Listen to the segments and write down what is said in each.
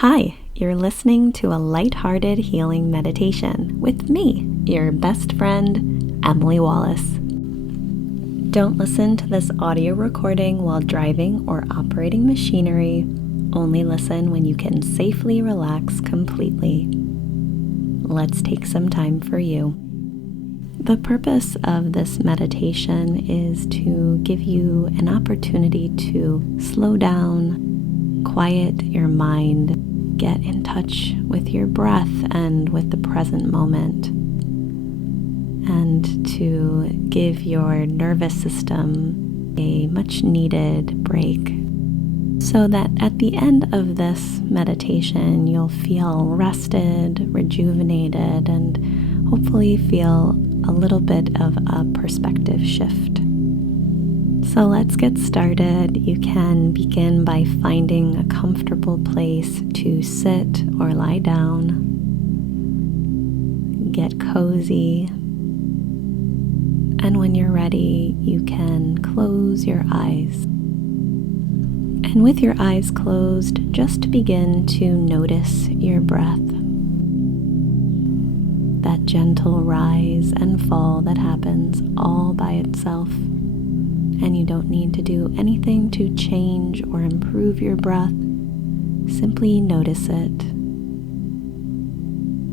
Hi, you're listening to a lighthearted healing meditation with me, your best friend, Emily Wallace. Don't listen to this audio recording while driving or operating machinery. Only listen when you can safely relax completely. Let's take some time for you. The purpose of this meditation is to give you an opportunity to slow down, quiet your mind, get in touch with your breath and with the present moment, and to give your nervous system a much needed break so that at the end of this meditation you'll feel rested, rejuvenated, and hopefully feel a little bit of a perspective shift. So let's get started. You can begin by finding a comfortable place to sit or lie down. Get cozy. And when you're ready, you can close your eyes. And with your eyes closed, just begin to notice your breath. That gentle rise and fall that happens all by itself. And you don't need to do anything to change or improve your breath. Simply notice it.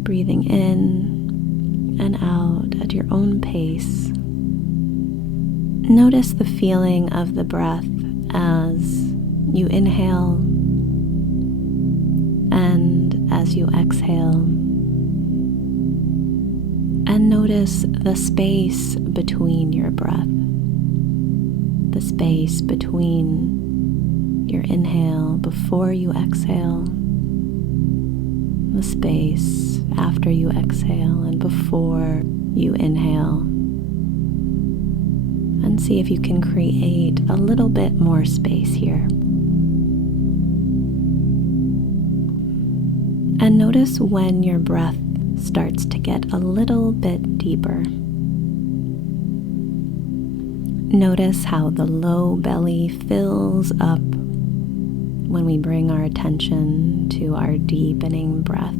Breathing in and out at your own pace. Notice the feeling of the breath as you inhale and as you exhale. And notice the space between your breath. The space between your inhale before you exhale, the space after you exhale and before you inhale, and see if you can create a little bit more space here. And notice when your breath starts to get a little bit deeper. Notice how the low belly fills up when we bring our attention to our deepening breath.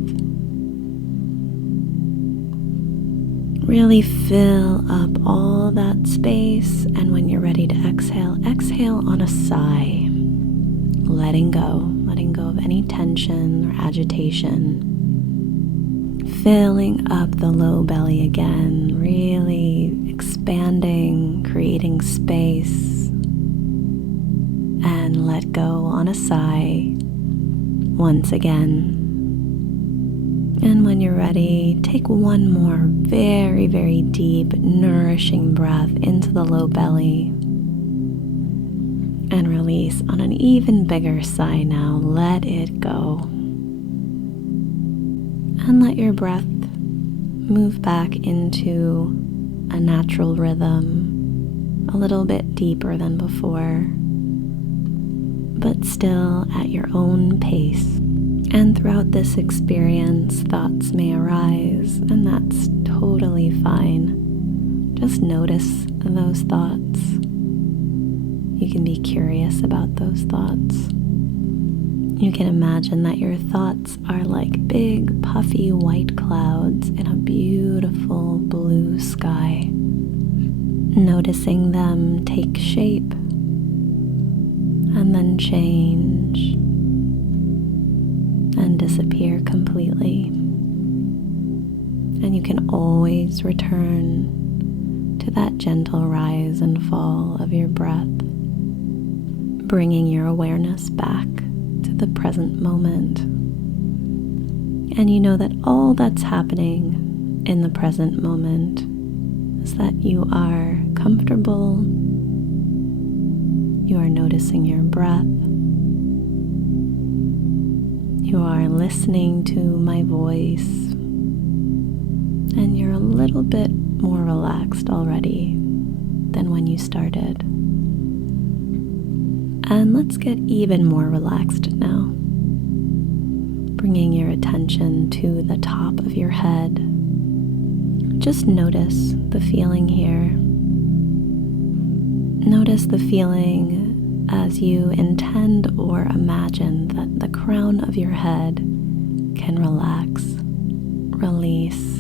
Really fill up all that space, and when you're ready to exhale, exhale on a sigh, letting go of any tension or agitation. Filling up the low belly again, really expanding, creating space, and let go on a sigh once again. And when you're ready, take one more very, very deep, nourishing breath into the low belly and release on an even bigger sigh now. Let it go. And let your breath move back into a natural rhythm, a little bit deeper than before, but still at your own pace. And throughout this experience, thoughts may arise, and that's totally fine. Just notice those thoughts. You can be curious about those thoughts. You can imagine that your thoughts are like big, puffy white clouds in a beautiful blue sky. Noticing them take shape and then change and disappear completely. And you can always return to that gentle rise and fall of your breath, bringing your awareness back to the present moment. And you know that all that's happening in the present moment is that you are comfortable, you are noticing your breath, you are listening to my voice, and you're a little bit more relaxed already than when you started. And let's get even more relaxed now. Bringing your attention to the top of your head. Just notice the feeling here. Notice the feeling as you intend or imagine that the crown of your head can relax, release,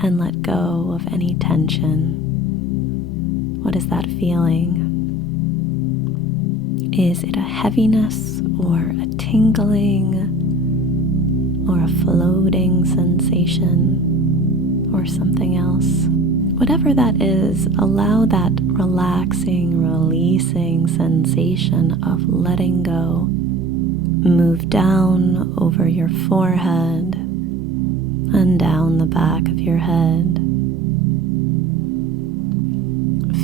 and let go of any tension. What is that feeling? Is it a heaviness or a tingling or a floating sensation or something else? Whatever that is, allow that relaxing, releasing sensation of letting go move down over your forehead and down the back of your head.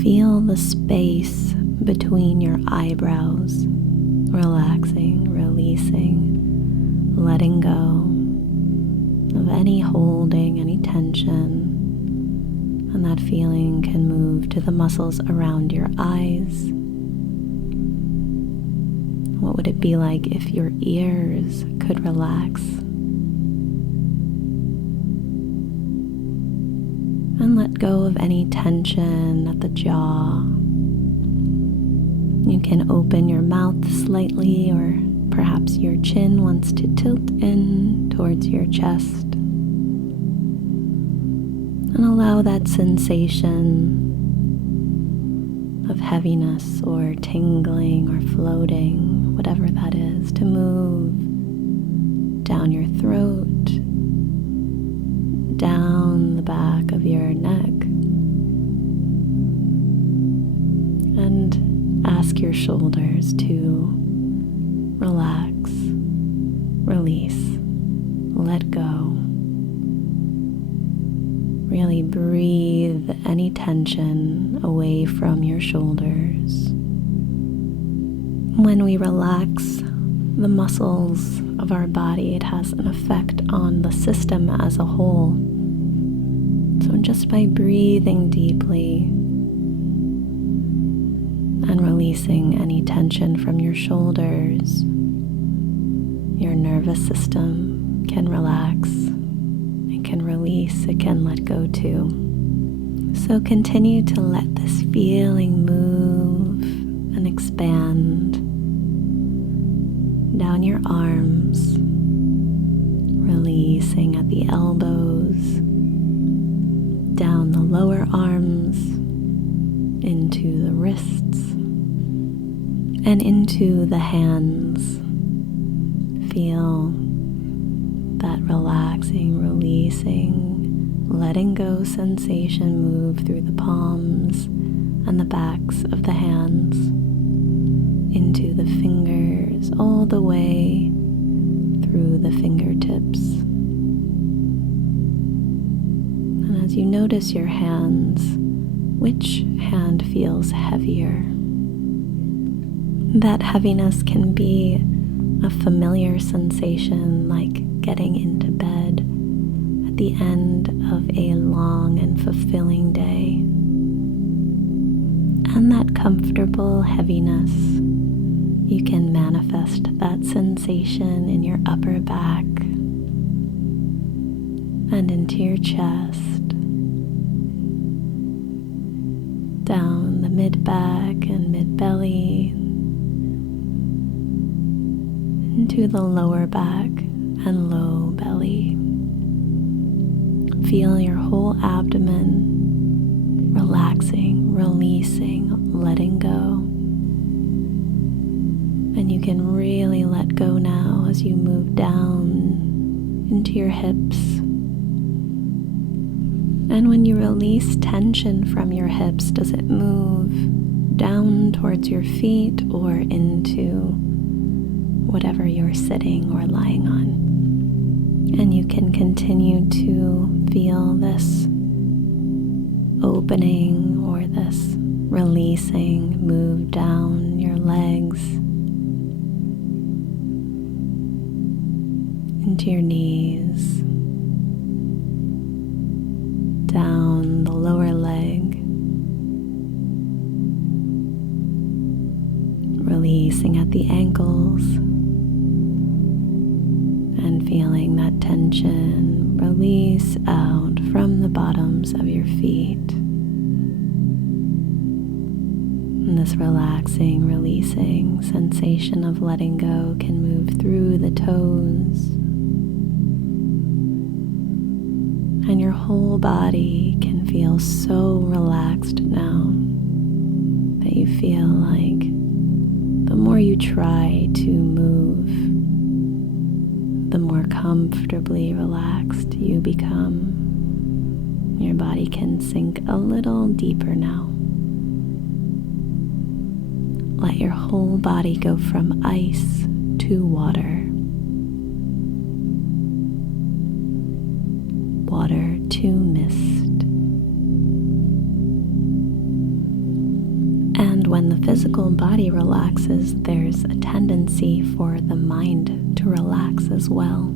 Feel the space between your eyebrows, relaxing, releasing, letting go of any holding, any tension. And that feeling can move to the muscles around your eyes. What would it be like if your ears could relax? And let go of any tension at the jaw. You can open your mouth slightly, or perhaps your chin wants to tilt in towards your chest. And allow that sensation of heaviness or tingling or floating, whatever that is, to move down your throat, down the back of your neck, and ask your shoulders to relax, release, let go. Really breathe any tension away from your shoulders. When we relax the muscles of our body, it has an effect on the system as a whole. So just by breathing deeply and releasing any tension from your shoulders, your nervous system can relax. Can release, it can let go too. So continue to let this feeling move and expand down your arms, releasing at the elbows, down the lower arms, into the wrists, and into the hands. Feel that relaxing, releasing, letting go sensation move through the palms and the backs of the hands, into the fingers, all the way through the fingertips. And as you notice your hands, which hand feels heavier? That heaviness can be a familiar sensation, like getting into bed at the end of a long and fulfilling day. And that comfortable heaviness, you can manifest that sensation in your upper back and into your chest, down the mid-back and mid-belly, into the lower back and low belly. Feel your whole abdomen relaxing, releasing, letting go. And you can really let go now as you move down into your hips. And when you release tension from your hips, does it move down towards your feet or into whatever you're sitting or lying on? And you can continue to feel this opening or this releasing move down your legs into your knees, down the lower leg, releasing at the ankles, and feeling that tension release out from the bottoms of your feet. And this relaxing, releasing sensation of letting go can move through the toes. And your whole body can feel so relaxed now that you feel like the more you try to move, the more comfortably relaxed you become. Your body can sink a little deeper now. Let your whole body go from ice to water, water to mist. And when the physical body relaxes, there's a tendency for the mind to relax as well,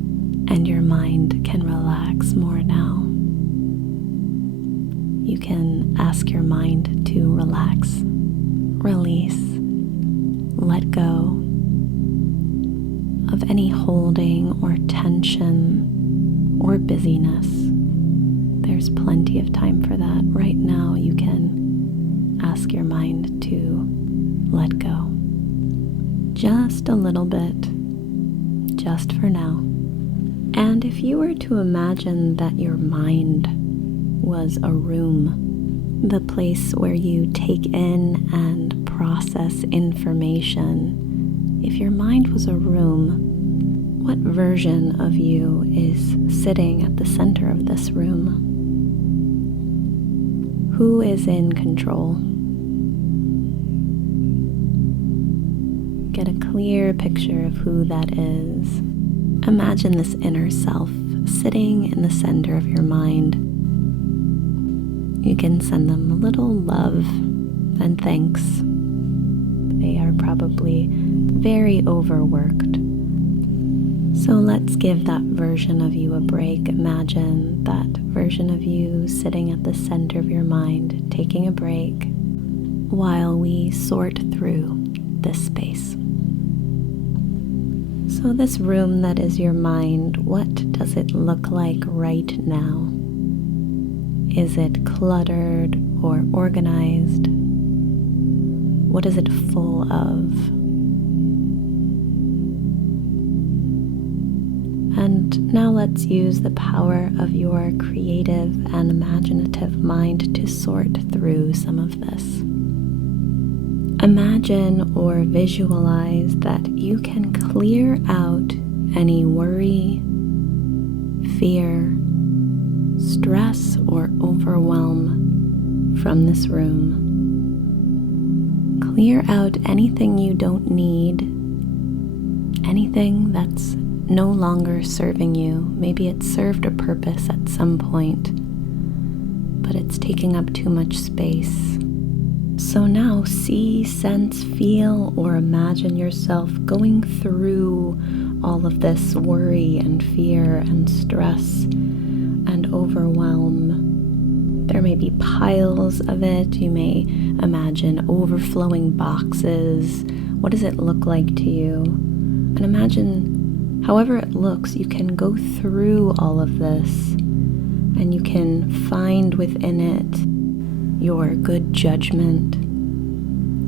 and your mind can relax more now. You can ask your mind to relax, release, let go of any holding or tension or busyness. There's plenty of time for that. Right now you can ask your mind to let go. Just a little bit, just for now. And if you were to imagine that your mind was a room, the place where you take in and process information, if your mind was a room, what version of you is sitting at the center of this room? Who is in control? Get a clear picture of who that is. Imagine this inner self sitting in the center of your mind. You can send them a little love and thanks. They are probably very overworked. So let's give that version of you a break. Imagine that version of you sitting at the center of your mind, taking a break while we sort through this space. So this room that is your mind, what does it look like right now? Is it cluttered or organized? What is it full of? And now let's use the power of your creative and imaginative mind to sort through some of this. Imagine or visualize that you can clear out any worry, fear, stress, or overwhelm from this room. Clear out anything you don't need, anything that's no longer serving you. Maybe it served a purpose at some point, but it's taking up too much space. So now see, sense, feel, or imagine yourself going through all of this worry and fear and stress and overwhelm. There may be piles of it. You may imagine overflowing boxes. What does it look like to you? And imagine, however it looks, you can go through all of this and you can find within it your good judgment.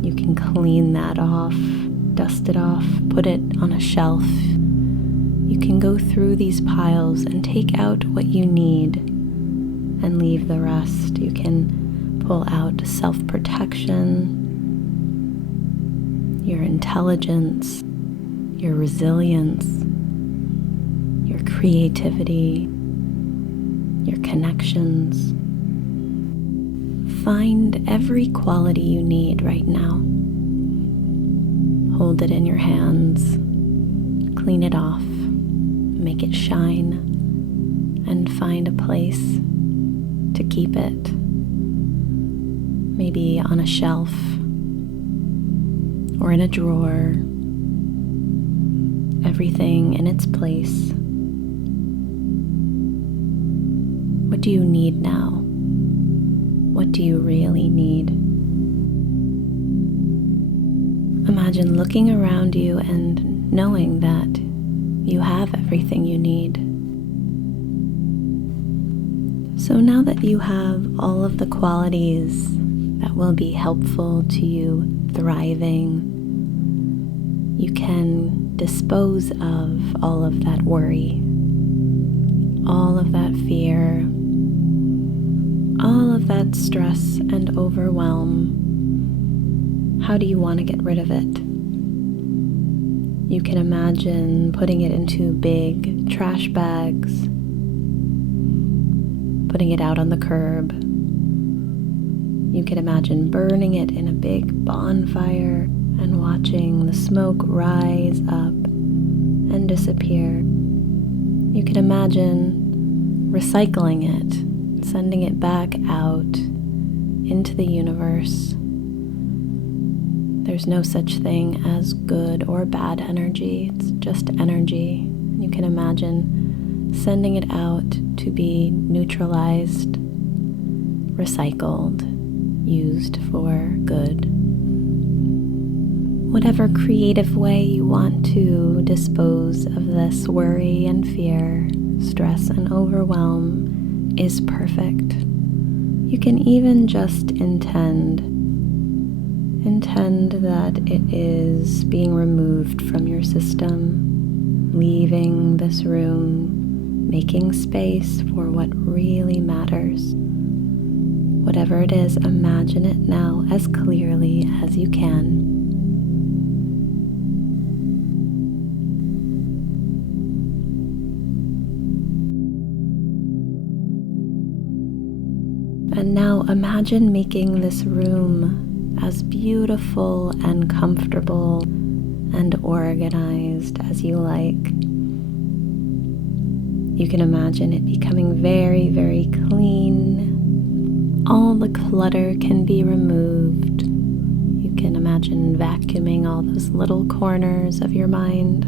You can clean that off, dust it off, put it on a shelf. You can go through these piles and take out what you need and leave the rest. You can pull out self-protection, your intelligence, your resilience, your creativity, your connections. Find every quality you need right now. Hold it in your hands, clean it off, make it shine, and find a place to keep it. Maybe on a shelf or in a drawer. Everything in its place. What do you need now? What do you really need? Imagine looking around you and knowing that you have everything you need. So now that you have all of the qualities that will be helpful to you thriving, you can dispose of all of that worry, all of that fear, all of that stress and overwhelm. How do you want to get rid of it? You can imagine putting it into big trash bags, putting it out on the curb. You can imagine burning it in a big bonfire and watching the smoke rise up and disappear. You can imagine recycling it, sending it back out into the universe. There's no such thing as good or bad energy, it's just energy. You can imagine sending it out to be neutralized, recycled, used for good. Whatever creative way you want to dispose of this worry and fear, stress and overwhelm is perfect. You can even just intend that it is being removed from your system, leaving this room, making space for what really matters. Whatever it is, imagine it now as clearly as you can. And now imagine making this room as beautiful and comfortable and organized as you like. You can imagine it becoming very, very clean. All the clutter can be removed. You can imagine vacuuming all those little corners of your mind.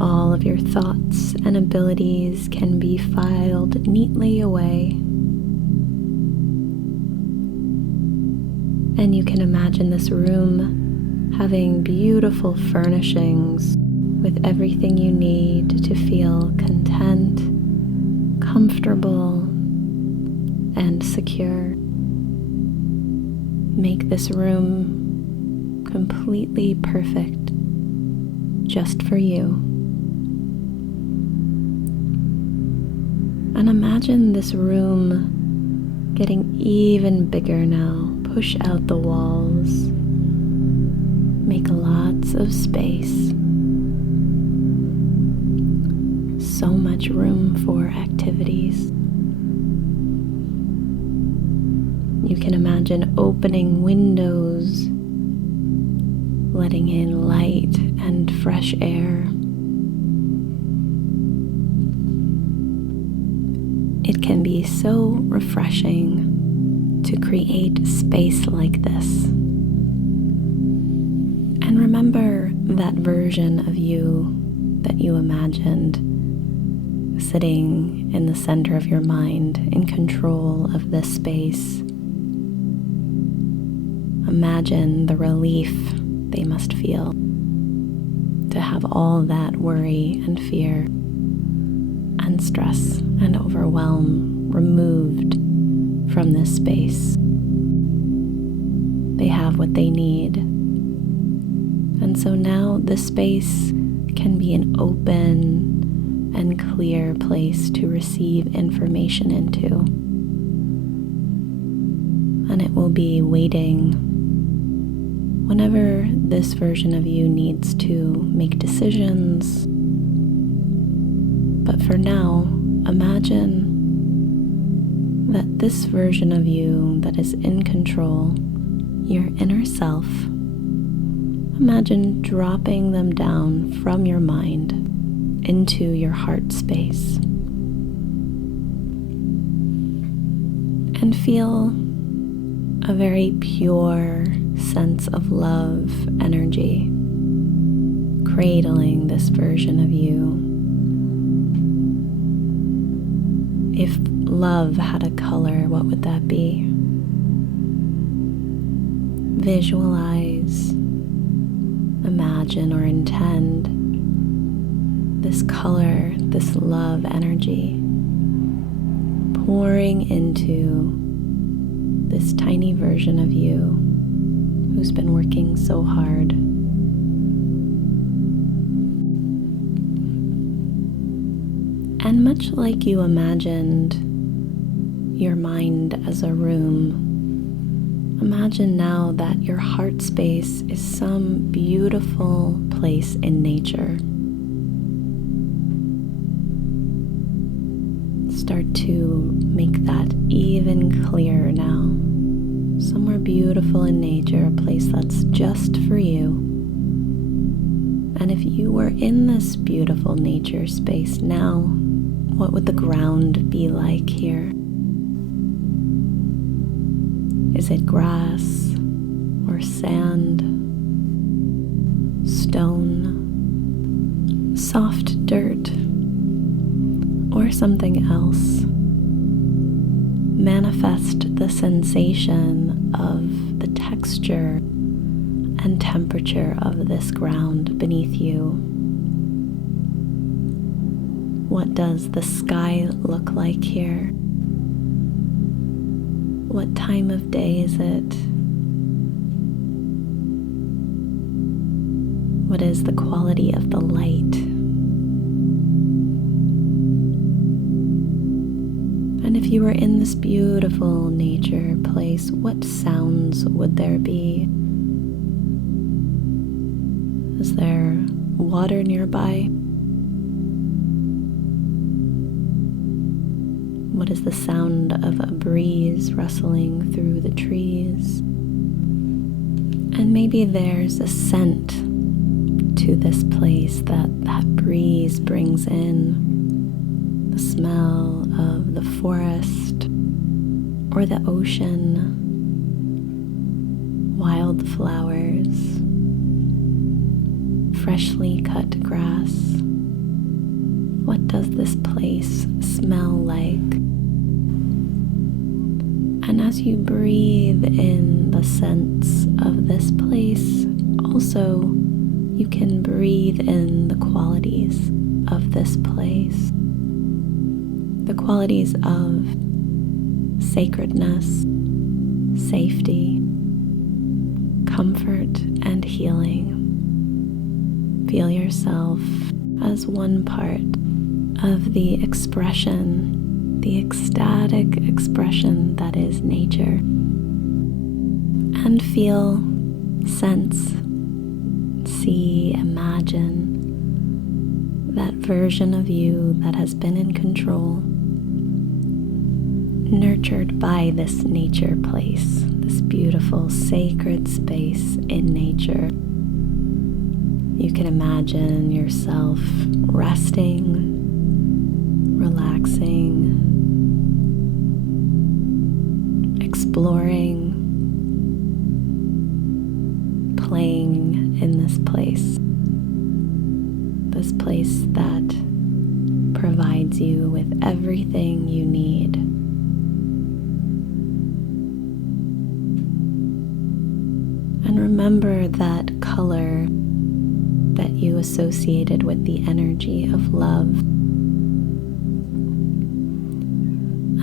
All of your thoughts and abilities can be filed neatly away. And you can imagine this room having beautiful furnishings with everything you need to feel content, comfortable, and secure. Make this room completely perfect just for you. And imagine this room getting even bigger now. Push out the walls. Make lots of space. So much room for activities. You can imagine opening windows, letting in light and fresh air. It can be so refreshing to create space like this. And remember that version of you that you imagined sitting in the center of your mind in control of this space. Imagine the relief they must feel to have all that worry and fear and stress and overwhelm removed from this space. They have what they need. And so now this space can be an open and clear place to receive information into. And it will be waiting whenever this version of you needs to make decisions. But for now, imagine that this version of you that is in control, your inner self, imagine dropping them down from your mind into your heart space. And feel a very pure sense of love energy cradling this version of you. If love had a color, what would that be? Visualize, imagine, or intend this color, this love energy pouring into this tiny version of you who's been working so hard. And much like you imagined your mind as a room, imagine now that your heart space is some beautiful place in nature. Start to make that even clearer now. Somewhere beautiful in nature, a place that's just for you. And if you were in this beautiful nature space now, what would the ground be like here? Is it grass or sand, stone, soft dirt, or something else? Manifest the sensation of the texture and temperature of this ground beneath you. What does the sky look like here? What time of day is it? What is the quality of the light? And if you were in this beautiful nature place, what sounds would there be? Is there water nearby? What is the sound of a breeze rustling through the trees? And maybe there's a scent to this place that breeze brings in. The smell of the forest or the ocean, wildflowers, freshly cut grass. What does this place smell like? And as you breathe in the scents of this place, also you can breathe in the qualities of this place. The qualities of sacredness, safety, comfort, and healing. Feel yourself as one part of the expression, the ecstatic expression that is nature. And feel, sense, see, imagine that version of you that has been in control, nurtured by this nature place, this beautiful sacred space in nature. You can imagine yourself resting, relaxing, exploring, playing in this place that provides you with everything you need. And remember that color that you associated with the energy of love.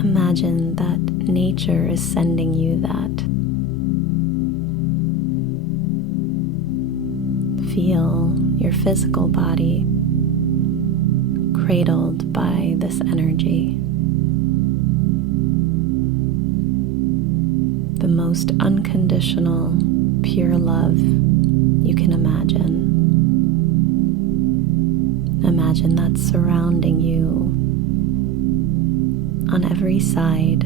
Imagine that nature is sending you that. Feel your physical body cradled by this energy. The most unconditional, pure love you can imagine. Imagine that surrounding you on every side.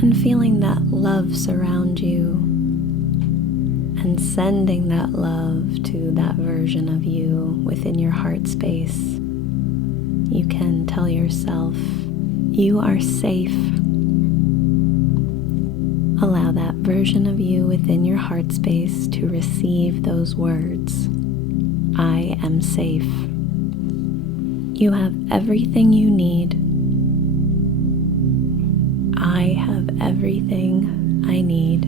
And feeling that love surround you and sending that love to that version of you within your heart space. You can tell yourself, you are safe. Allow that version of you within your heart space to receive those words. I am safe. You have everything you need. I have everything I need.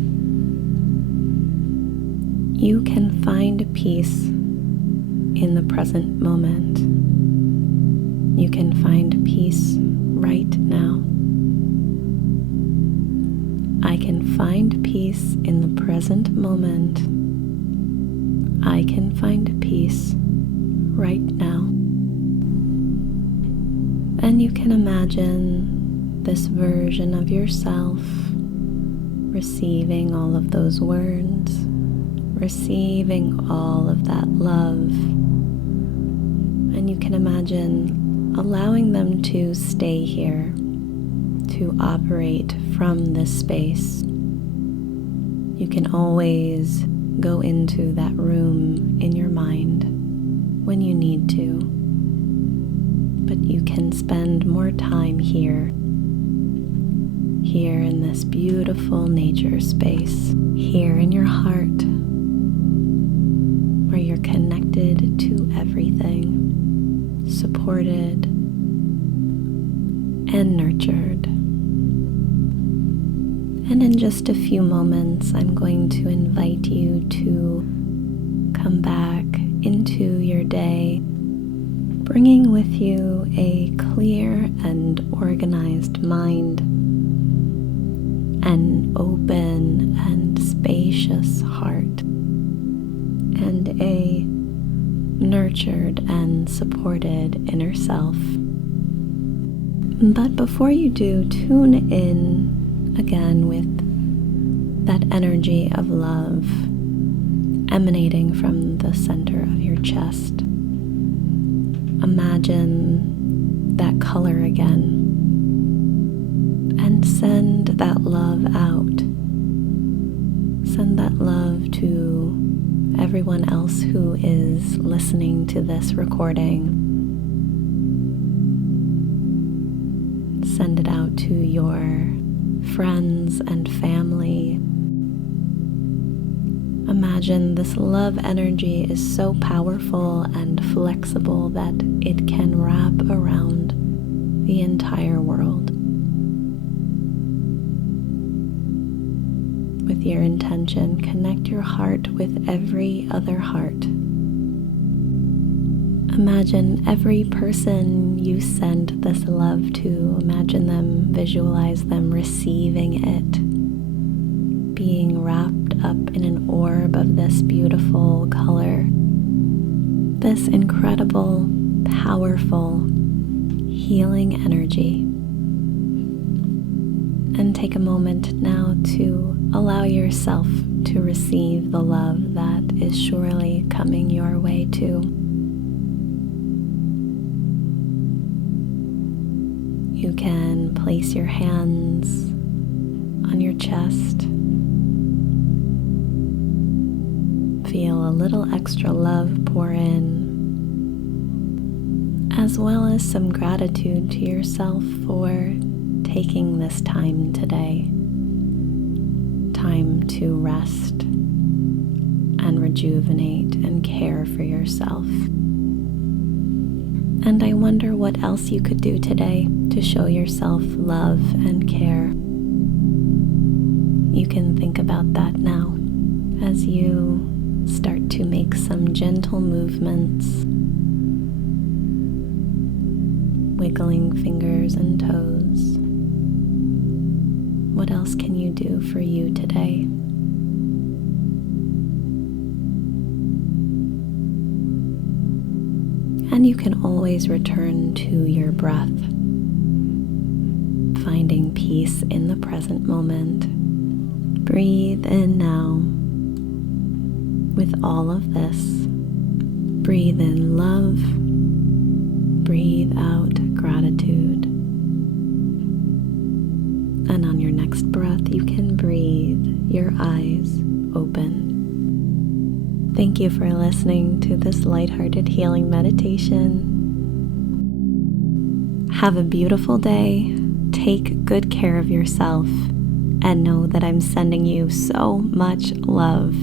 You can find peace in the present moment. You can find peace right now. I can find peace in the present moment. I can find peace right now. And you can imagine this version of yourself receiving all of those words, receiving all of that love. And you can imagine allowing them to stay here, to operate from this space. You can always go into that room in your mind when you need to, but you can spend more time here in this beautiful nature space, here in your heart, where you're connected to everything, supported and nurtured. And in just a few moments, I'm going to invite you to come back into your day, bringing with you a clear and organized mind, an open and spacious heart, and a nurtured and supported inner self. But before you do, tune in again with that energy of love emanating from the center of your chest. Imagine that color again and send that love out. Send that love to everyone else who is listening to this recording. Send it out to your friends and family. Imagine this love energy is so powerful and flexible that it can wrap around the entire world. With your intention, connect your heart with every other heart. Imagine every person you send this love to. Imagine them, visualize them receiving it, being wrapped up in an orb of this beautiful color, this incredible, powerful, healing energy. And take a moment now to allow yourself to receive the love that is surely coming your way too. You can place your hands on your chest. Feel a little extra love pour in, as well as some gratitude to yourself for taking this time today. Time to rest and rejuvenate and care for yourself. And I wonder what else you could do today to show yourself love and care. You can think about that now as you start to make some gentle movements, wiggling fingers and toes. What else can you do for you today? And you can always return to your breath, finding peace in the present moment. Breathe in now with all of this. Breathe in love. Breathe out gratitude. And on your next breath, you can breathe your eyes open. Thank you for listening to this lighthearted healing meditation. Have a beautiful day. Take good care of yourself and know that I'm sending you so much love.